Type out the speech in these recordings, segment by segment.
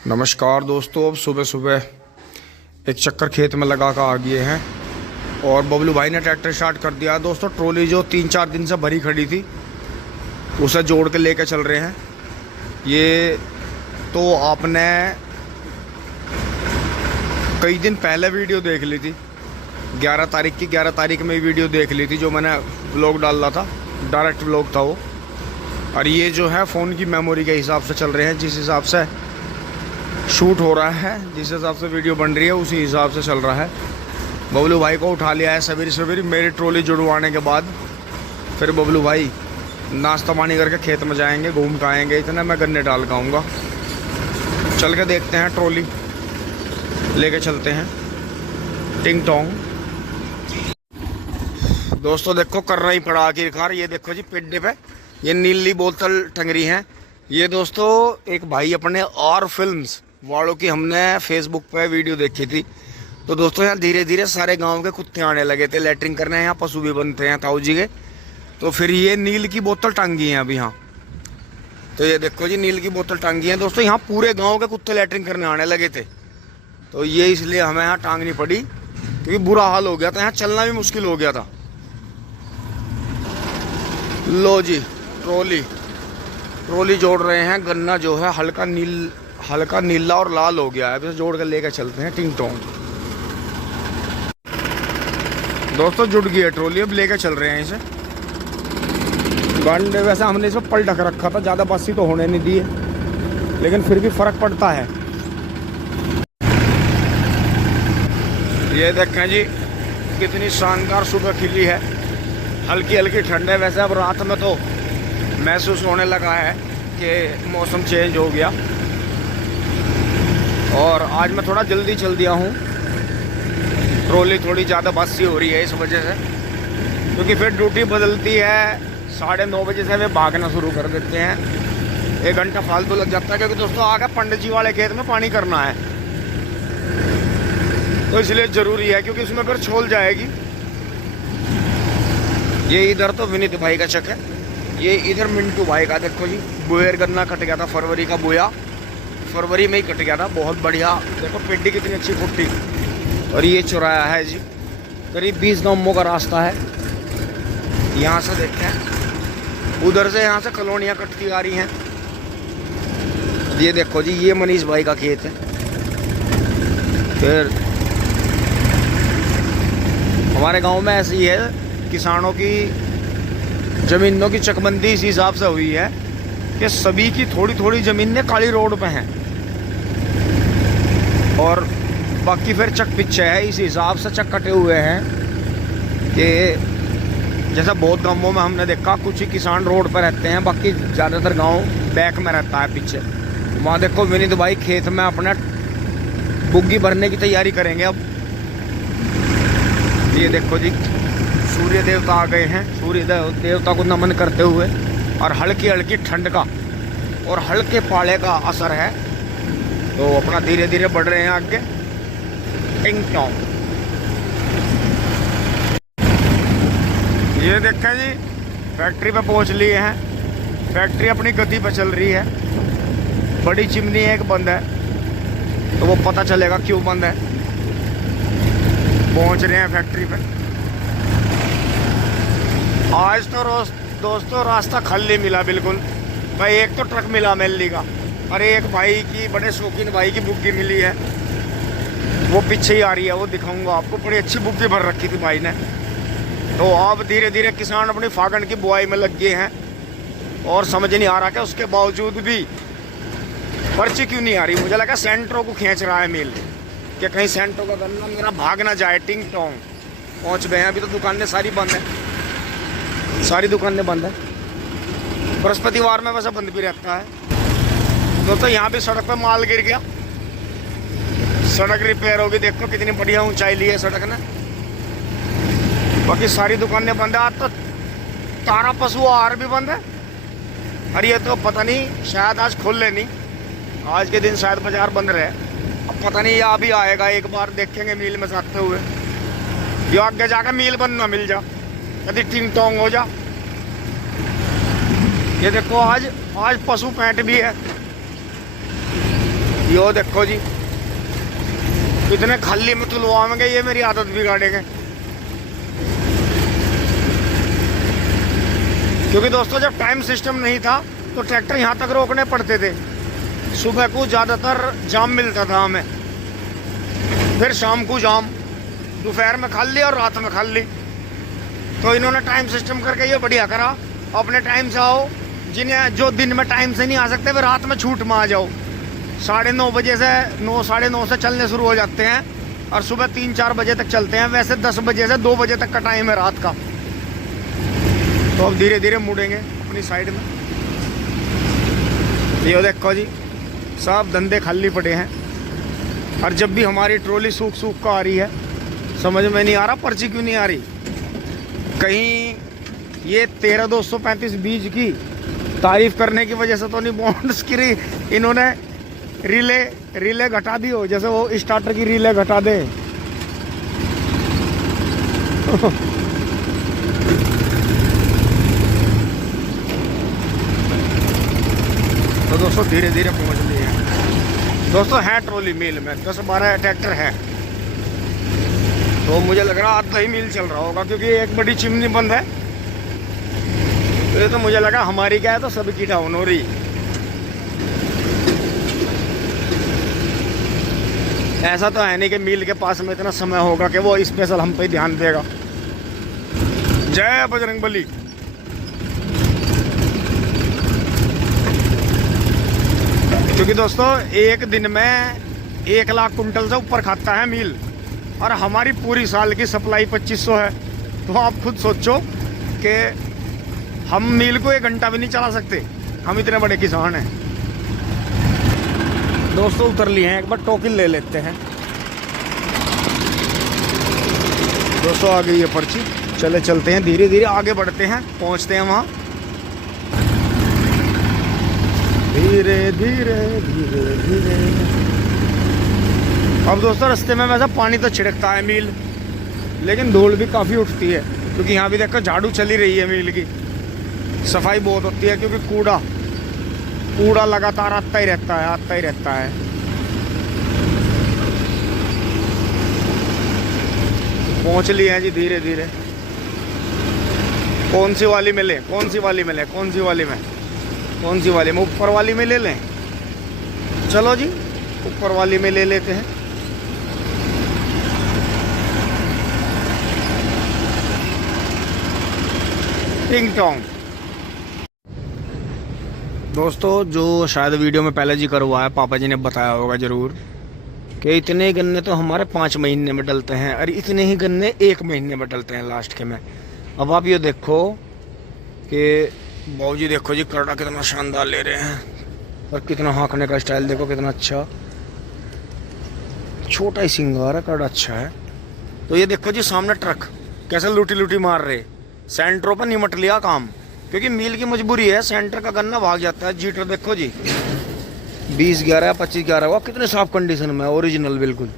नमस्कार दोस्तों, अब सुबह सुबह एक चक्कर खेत में लगा कर आ गए हैं और बबलू भाई ने ट्रैक्टर स्टार्ट कर दिया है। दोस्तों ट्रॉली जो 3-4 दिन से भरी खड़ी थी उसे जोड़ के लेके चल रहे हैं। ये तो आपने कई दिन पहले वीडियो देख ली थी, 11 तारीख में वीडियो देख ली थी जो मैंने व्लॉग डाल रहा था, डायरेक्ट व्लॉग था वो। और ये जो है फ़ोन की मेमोरी के हिसाब से चल रहे हैं, जिस हिसाब से शूट हो रहा है, जिस हिसाब से वीडियो बन रही है उसी हिसाब से चल रहा है। बबलू भाई को उठा लिया है सवेरे मेरी ट्रॉली जुड़वाने के बाद। फिर बबलू भाई नाश्ता पानी करके खेत में जाएंगे, घूम के आएंगे। इतना मैं गन्ने डाल के आऊँगा। चल के देखते हैं, ट्रॉली लेके चलते हैं टिंग टोंग। दोस्तों देखो कर रही पड़ा आखिरकार। ये देखो जी पेड्डे पे ये नीली बोतल टंगरी है। ये दोस्तों एक भाई अपने और फिल्म्स वालों की हमने फेसबुक पे वीडियो देखी थी। तो दोस्तों यहाँ धीरे धीरे सारे गांव के कुत्ते आने लगे थे लैट्रिन करने। यहाँ पशु भी बनते हैं ताऊ जी के। तो फिर ये नील की बोतल टांगी है अभी यहाँ। तो ये देखो जी नील की बोतल टांगी है। दोस्तों यहाँ पूरे गांव के कुत्ते लैट्रिन करने आने लगे थे। तो ये इसलिए हमें यहाँ टांगनी पड़ी क्योंकि बुरा हाल हो गया था, यहाँ चलना भी मुश्किल हो गया था। लो जी ट्रॉली जोड़ रहे हैं। गन्ना जो है हल्का नीला और लाल हो गया है। अभी जोड़ कर लेकर चलते हैं टिंग टोंग। दोस्तों जुड़ गई है ट्रॉली, अब लेकर चल रहे हैं इसे। गंडे वैसे हमने इसे पलट रखा था, ज़्यादा बासी तो होने नहीं दिए, लेकिन फिर भी फर्क पड़ता है। ये देखें जी कितनी शानदार सुबह खिली है। हल्की हल्की ठंड है। वैसे अब रात में तो महसूस होने लगा है कि मौसम चेंज हो गया। और आज मैं थोड़ा जल्दी चल दिया हूँ। ट्रॉली थोड़ी ज़्यादा बासी हो रही है इस वजह से, क्योंकि फिर ड्यूटी बदलती है। 9:30 बजे से वे भागना शुरू कर देते हैं। 1 घंटा फालतू लग जाता है, क्योंकि दोस्तों आगे पंडित जी वाले खेत में पानी करना है। तो इसलिए ज़रूरी है, क्योंकि उसमें फिर छोल जाएगी। ये इधर तो विनीत भाई का चक है, ये इधर मिंटू भाई का। देखो जी बुएर गन्ना कट गया था, फरवरी का बोया, फरवरी में ही कट गया था। बहुत बढ़िया। देखो पेड्डी कितनी अच्छी फुट्टी। और ये चौराया है जी, करीब 20 गांवों का रास्ता है। यहाँ से देखें, उधर से यहाँ से कॉलोनियाँ कटती आ रही हैं। ये देखो जी ये मनीष भाई का खेत है। फिर हमारे गांव में ऐसी है, किसानों की ज़मीनों की चकबंदी इस हिसाब से हुई है कि सभी की थोड़ी थोड़ी ज़मीनें काली रोड पे हैं और बाकी फिर चक पीछे है। इस हिसाब से चक कटे हुए हैं कि जैसा बहुत गांवों में हमने देखा, कुछ ही किसान रोड पर रहते हैं, बाकी ज़्यादातर गांव बैक में रहता है पीछे। वहाँ देखो विनीत भाई खेत में अपना बुग्गी भरने की तैयारी करेंगे अब। ये देखो जी सूर्य देवता आ गए हैं। सूर्य देवता को नमन करते हुए, और हल्की हल्की ठंड का और हल्के पाले का असर है। तो अपना धीरे धीरे बढ़ रहे हैं आगे टिंग टोंग। ये देखें जी फैक्ट्री पे पहुंच लिए हैं। फैक्ट्री अपनी गति पे चल रही है। बड़ी चिमनी एक बंद है, तो वो पता चलेगा क्यों बंद है। पहुंच रहे हैं फैक्ट्री पे। आज तो दोस्तों रास्ता खाली मिला बिल्कुल। भाई एक तो ट्रक मिला मेल्ली का, और एक भाई की, बड़े शौकीन भाई की बुग्गी मिली है। वो पीछे ही आ रही है, वो दिखाऊंगा आपको। बड़ी अच्छी बुग्गी भर रखी थी भाई ने। तो अब धीरे धीरे किसान अपनी फागण की बुआई में लग गए हैं। और समझ नहीं आ रहा कि उसके बावजूद भी पर्ची क्यों नहीं आ रही। मुझे लगा सेंटरों को खींच रहा है मिल, कि कहीं सेंटरों का गन्ना मेरा भाग ना जाए। टिंग टोंग पहुँच गए हैं। अभी तो दुकानें सारी बंद है, सारी दुकानें बंद है। बृहस्पतिवार में वैसे बंद भी रहता है। दोस्तों यहाँ भी सड़क पे माल गिर गया। सड़क रिपेयर होगी। देखो कितनी बढ़िया ऊंचाई ली है सड़क ने। बाकी सारी दुकानें बंद है। आज तो तारा पशु आहार भी बंद है। और ये तो पता नहीं, शायद आज खोले नहीं। आज के दिन शायद बाजार बंद रहे। अब पता नहीं ये अभी आएगा। एक बार देखेंगे मील में जाते हुए। ये आगे जाकर मील बंद ना मिल जा, यदि टिंग टोंग हो जा। ये देखो आज पशु पैंट भी है। यो देखो जी, इतने खाली में तुलवाएंगे, ये मेरी आदत बिगाड़ेंगे। क्योंकि दोस्तों जब टाइम सिस्टम नहीं था तो ट्रैक्टर यहाँ तक रोकने पड़ते थे। सुबह को ज़्यादातर जाम मिलता था हमें, फिर शाम को जाम, दोपहर में खाली और रात में खाली। तो इन्होंने टाइम सिस्टम करके ये बढ़िया करा, अपने टाइम से आओ। जिन्हें जो दिन में टाइम से नहीं आ सकते वे रात में छूट में आ जाओ। 9:30 बजे से 9, 9:30 से चलने शुरू हो जाते हैं और सुबह 3-4 बजे तक चलते हैं। वैसे 10 बजे से 2 बजे तक का टाइम है रात का। तो अब धीरे धीरे मुड़ेंगे अपनी साइड में। ये देखो जी, सब धंधे खाली पड़े हैं। और जब भी हमारी ट्रॉली सूख सूख का आ रही है, समझ में नहीं आ रहा पर्ची क्यों नहीं आ रही। कहीं ये 13,235 बीज की तारीफ करने की वजह से तो नहीं बॉन्ड्स की इन्होंने रिले घटा दी हो, जैसे वो स्टार्टर की रिले घटा दे। तो दोस्तों धीरे धीरे पहुंच लिए हैं। दोस्तों है ट्रॉली मिल में 10-12 ट्रैक्टर है। तो मुझे लग रहा आधा ही मिल चल रहा होगा, क्योंकि एक बड़ी चिमनी बंद है। तो ये तो मुझे लगा हमारी क्या है, तो सभी की डाउन हो रही। ऐसा तो है नहीं कि मिल के पास में इतना समय होगा कि वो स्पेशल हम पे ध्यान देगा। जय बजरंगबली। क्योंकि दोस्तों एक दिन में 1 लाख कुंटल से ऊपर खाता है मिल, और हमारी पूरी साल की सप्लाई 2500 है। तो आप खुद सोचो कि हम मिल को 1 घंटा भी नहीं चला सकते, हम इतने बड़े किसान हैं। दोस्तों उतर लिए हैं, एक बार टोकन ले लेते हैं। दोस्तों आ गई है पर्ची, चले चलते हैं धीरे धीरे आगे बढ़ते हैं, पहुंचते हैं वहाँ। धीरे धीरे धीरे धीरे। अब दोस्तों रास्ते में वैसा पानी तो छिड़कता है मिल, लेकिन धूल भी काफ़ी उठती है, क्योंकि यहाँ भी देखो झाड़ू चली रही है मिल की। सफाई बहुत होती है, क्योंकि कूड़ा लगातार आता ही रहता है। पहुंच लिए हैं जी धीरे धीरे। कौन सी वाली में लें, कौन सी वाली में, ऊपर वाली में ले लें। चलो जी ऊपर वाली में ले लेते हैं। टिंग टोंग। दोस्तों जो शायद वीडियो में पहले जिक्र हुआ है, पापा जी ने बताया होगा ज़रूर कि इतने गन्ने तो हमारे 5 महीने में डलते हैं, और इतने ही गन्ने 1 महीने में डलते हैं लास्ट के में। अब आप ये देखो कि बाबूजी देखो जी करड़ा कितना शानदार ले रहे हैं, और कितना हाँकने का स्टाइल देखो कितना अच्छा। छोटा ही सिंगार है, करड़ा अच्छा है। तो ये देखो जी सामने ट्रक कैसे लूटी मार रहे। सेंटरों पर निमट लिया काम, क्योंकि मिल की मजबूरी है, सेंटर का गन्ना भाग जाता है। जीटर देखो जी 20-11, 25-11 हुआ, कितने साफ कंडीशन में, ओरिजिनल बिल्कुल।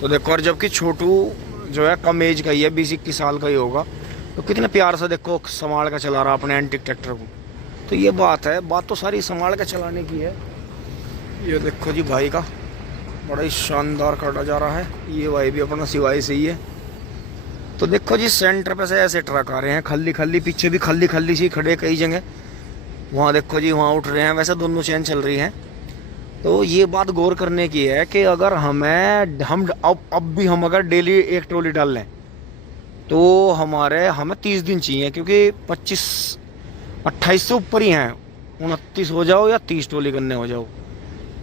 तो देखो, और जबकि छोटू जो है कम एज का ही है, 20-21 साल का ही होगा, तो कितने प्यार से देखो संभाल कर चला रहा अपने एंटिक ट्रैक्टर को। तो ये बात है, बात तो सारी संभाल कर चलाने की है। ये देखो जी भाई का बड़ा ही शानदार काटा जा रहा है। ये भाई भी अपना सिवाई से ही है। तो देखो जी सेंटर पे से ऐसे ट्रक आ रहे हैं, खाली पीछे भी खाली सी खड़े कई जगह। वहाँ देखो जी वहाँ उठ रहे हैं, वैसे दोनों चैन चल रही हैं। तो ये बात गौर करने की है कि अगर हम अगर डेली 1 ट्रॉली डाल लें तो हमें 30 दिन चाहिए, क्योंकि 28 से ऊपर ही हैं। 29 हो जाओ या 30 ट्रॉली करने हो जाओ।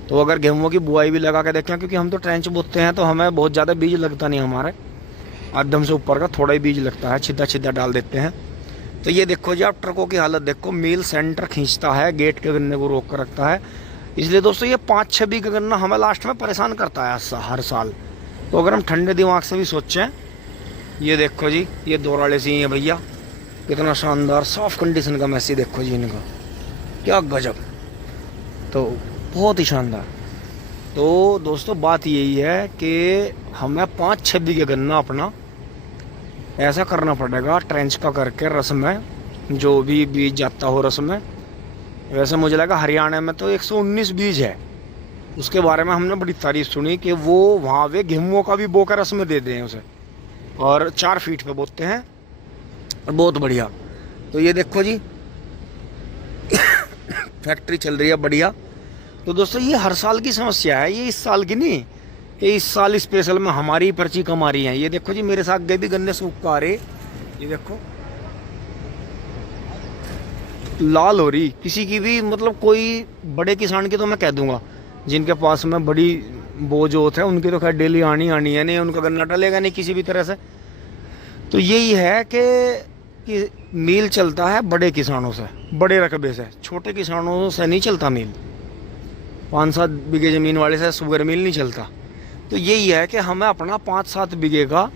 तो अगर गेहूँ की बुआई भी लगा के देखें, क्योंकि हम तो ट्रेंच बोते हैं, तो हमें बहुत ज़्यादा बीज लगता नहीं, हमारे आधम से ऊपर का थोड़ा ही बीज लगता है, छिद्दा डाल देते हैं। तो ये देखो जी आप ट्रकों की हालत देखो, मील सेंटर खींचता है, गेट के गन्ने को रोक कर रखता है। इसलिए दोस्तों ये 5-6 बीघा गन्ना हमें लास्ट में परेशान करता है हर साल। तो अगर हम ठंडे दिमाग से भी सोचें, ये देखो जी ये दोराले सी हैं भैया, कितना शानदार साफ कंडीशन का मैसी देखो जी इनका, क्या गजब। तो बहुत ही शानदार। तो दोस्तों बात यही है कि हमें 5-6 बीघे गन्ना अपना ऐसा करना पड़ेगा, ट्रेंच का करके रस में जो भी बीज जाता हो रस में। वैसे मुझे लगा हरियाणा में तो 119 बीज है, उसके बारे में हमने बड़ी तारीफ सुनी कि वो वहाँ वे गेहूँ का भी बो कर रस में दे दें उसे, और 4 फीट पे बोते हैं, और बहुत बढ़िया। तो ये देखो जी फैक्ट्री चल रही है बढ़िया। तो दोस्तों ये हर साल की समस्या है, ये इस साल की नहीं कि इस साल स्पेशल में हमारी पर्ची कम आ रही है। ये देखो जी मेरे साथ गए भी गन्ने सूख का आ रहे, ये देखो लाल हो रही। किसी की भी मतलब कोई बड़े किसान की तो मैं कह दूंगा, जिनके पास में बड़ी बोझ होता है उनकी तो खैर डेली आनी है, नहीं उनका गन्ना टलेगा नहीं किसी भी तरह से। तो यही है कि मील चलता है बड़े किसानों से, बड़े रकबे से, छोटे किसानों से नहीं चलता मील। 5-7 बीघे ज़मीन वाले से शुगर मिल नहीं चलता। तो यही है कि हमें अपना 5-7 बीघे का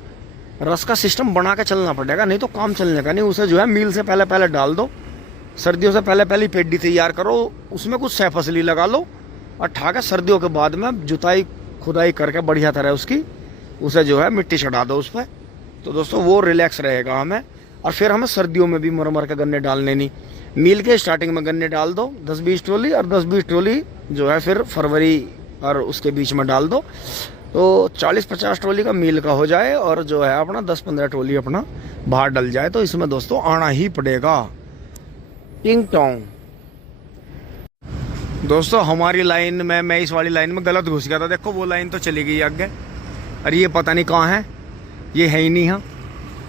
रस का सिस्टम बना के चलना पड़ेगा, नहीं तो काम चलने का नहीं। उसे जो है मील से पहले डाल दो, सर्दियों से पहले पेडी तैयार करो, उसमें कुछ सह फसली लगा लो, और ठाके सर्दियों के बाद में जुताई खुदाई करके बढ़िया तरह उसकी उसे जो है मिट्टी चढ़ा दो उस पर। तो दोस्तों वो रिलैक्स रहेगा हमें। और फिर हमें सर्दियों में भी मर के गन्ने डालने नहीं। मील के स्टार्टिंग में गन्ने डाल दो 10-20 ट्रॉली, और 10-20 ट्रॉली जो है फिर फरवरी और उसके बीच में डाल दो। तो 40-50 ट्रॉली का मील का हो जाए, और जो है अपना 10-15 ट्रॉली अपना बाहर डल जाए। तो इसमें दोस्तों आना ही पड़ेगा। टिंग टोंग। दोस्तों हमारी लाइन में, मैं इस वाली लाइन में गलत घुस गया था। देखो वो लाइन तो चली गई आगे, और ये पता नहीं कहाँ है, ये है ही नहीं यहाँ।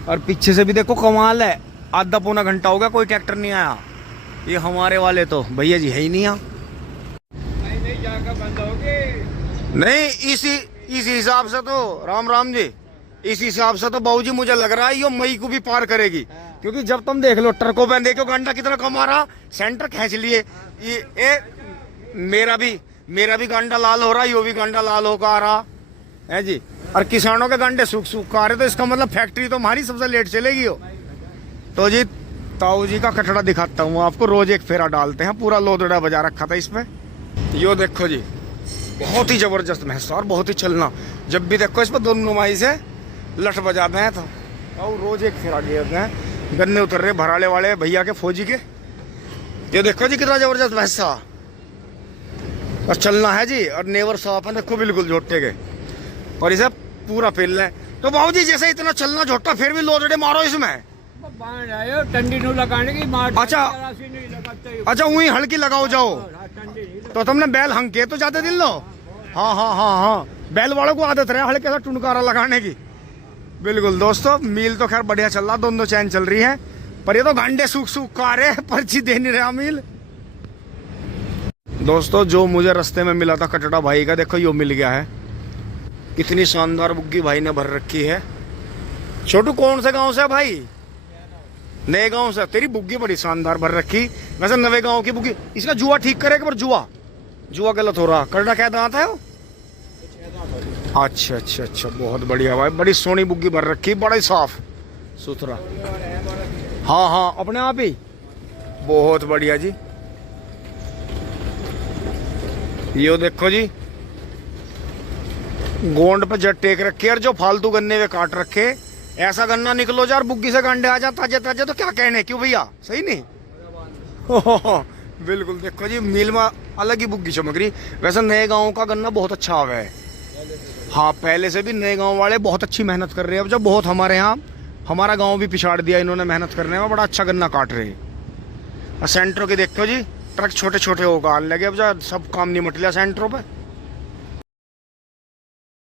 और पीछे से भी देखो कमाल है, आधा पौना घंटा हो गया कोई ट्रैक्टर नहीं आया। ये हमारे वाले तो भैया जी है ही नहीं यहाँ। नहीं इस हिसाब से तो राम जी, इस हिसाब से तो बाबूजी मुझे लग रहा है ये मई को भी पार करेगी। क्योंकि जब तुम देख लो ट्रकों पे, देखो घंटा कितना कम आ रहा, सेंटर खींच लिए। ये मेरा भी गांडा लाल हो रहा, यो भी गांडा लाल होकर आ रहा है जी। और किसानों के गांडे सूख आ रहे, तो इसका मतलब फैक्ट्री तो हमारी सबसे लेट चलेगी हो। तो जी ताऊ जी का कटड़ा दिखाता हूँ आपको, रोज एक फेरा डालते हैं, पूरा लोदड़ा बजा रखा था इसमें। यो देखो जी बहुत ही जबरदस्त भैंस और बहुत ही चलना। जब भी देखो इस पर दोनों नुमाई से लठ बजा भैंस, और रोज एक फेरा गए हैं। गन्ने उतर रहे भराले वाले भैया के, फौजी के। ये देखो जी कितना जबरदस्त भैंसा, और चलना है जी। और नेवर साफ है देखो बिल्कुल झोटे के, और इसे पूरा पेल है। तो बाबूजी जैसे इतना चलना झोटा, फिर भी लोदड़े मारो इसमें। अच्छा वही हल्की लगाओ जाओ। तो तुमने बैल हंके तो ज्यादा दिन लो। हाँ, बैल वालों को आदत रहे हल्के सा टुनकारा लगाने की। बिल्कुल दोस्तों मील तो खैर बढ़िया चल रहा, दोनों चैन चल रही है। पर ये तो घंटे सूख का रहे, पर्ची दे नहीं रहा मील। दोस्तों जो मुझे रास्ते में मिला था कटड़ा भाई का, देखो यो मिल गया है। इतनी शानदार बुग्गी भाई ने भर रखी है। छोटू कौन से गांव से भाई? नए गांव से। तेरी बुग्गी बड़ी शानदार भर रखी। वैसे नवे गांव की बुग्गी। इसका जुआ ठीक करे एक बार, जुआ गलत हो रहा। कटड़ा क्या दांत है वो? अच्छा बहुत बढ़िया भाई, बड़ी सोनी बुग्गी भर रखी, बड़ा ही साफ सुथरा। हाँ अपने आप ही बहुत बढ़िया जी। ये देखो जी गोंड पे जट टेक रखे, और जो फालतू गन्ने वे काट रखे। ऐसा गन्ना निकलो यार बुग्गी से गंडे आ जा ताजे ताजे, तो क्या कहने, क्यों भैया सही नहीं? बिल्कुल देखो जी मील में अलग ही बुग्गी चमक रही। वैसे नए गांव का गन्ना बहुत अच्छा आ गया है। हाँ पहले से भी नए गांव वाले बहुत अच्छी मेहनत कर रहे हैं। अब जब बहुत हमारे यहाँ, हमारा गांव भी पिछाड़ दिया इन्होंने मेहनत करने में, बड़ा अच्छा गन्ना काट रहे हैं। और सेंटरों की देखो जी ट्रक छोटे होकर आने लगे। अब जब सब काम नहीं मट लिया सेंटरों पे।